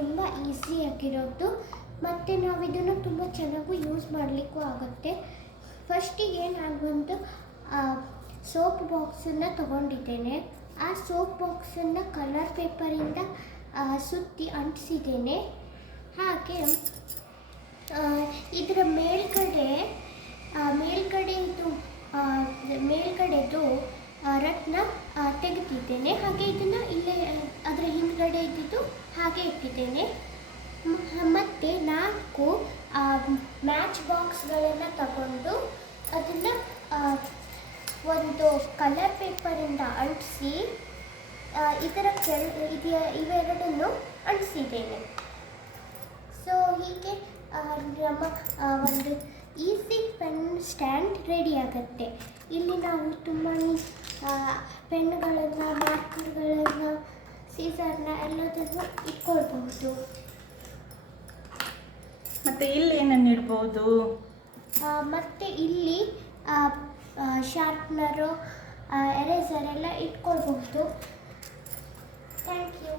ತುಂಬ ಈಸಿಯಾಗಿರೋದು, ಮತ್ತು ನಾವು ಇದನ್ನು ತುಂಬ ಚೆನ್ನಾಗೂ ಯೂಸ್ ಮಾಡಲಿಕ್ಕೂ ಆಗುತ್ತೆ. ಫಸ್ಟಿಗೆ ನಾನೊಂದು ಸೋಪ್ ಬಾಕ್ಸನ್ನು ತೊಗೊಂಡಿದ್ದೇನೆ. ಆ ಸೋಪ್ ಬಾಕ್ಸನ್ನು ಕಲರ್ ಪೇಪರಿಂದ ಸುತ್ತಿ ಅಂಟಿಸಿದ್ದೇನೆ. ಹಾಗೆ ಇದರ ಮೇಲ್ಗಡೆದು ರಟ್ನ ತೆಗೆದಿದ್ದೇನೆ. ಹಾಗೆ ಇದನ್ನು ಇಲ್ಲೇ ಅದರ ಹಿಂದ್ಗಡೆ ಇದ್ದಿದ್ದು ಹಾಗೆ ಇಟ್ಟಿದ್ದೇನೆ. ಮತ್ತು 4 ಮ್ಯಾಚ್ ಬಾಕ್ಸ್ಗಳನ್ನು ತಗೊಂಡು ಅದನ್ನು ಒಂದು ಕಲರ್ ಪೇಪರಿಂದ ಅಂಟಿಸಿ ಇವೆರಡನ್ನು ಅಂಟಿಸಿದ್ದೇನೆ. ಸೊ ಹೀಗೆ ನಮ್ಮ ಒಂದು ಈಸಿ ಪೆನ್ ಸ್ಟ್ಯಾಂಡ್ ರೆಡಿ ಆಗುತ್ತೆ. ಇಲ್ಲಿ ನಾವು ತುಂಬಾ ಪೆನ್ನುಗಳನ್ನು, ಮಾರ್ಕರ್ಗಳನ್ನು, ಸೀಸರ್ನ ಎಲ್ಲದನ್ನು ಇಟ್ಕೊಳ್ಬಹುದು. ಮತ್ತು ಇಲ್ಲಿ ಏನನ್ನು ಇಡ್ಬೋದು? ಮತ್ತು ಇಲ್ಲಿ ಶಾರ್ಪ್ನರು, ಎರೇಸರ್ ಎಲ್ಲ ಇಟ್ಕೊಳ್ಬಹುದು. Thank you.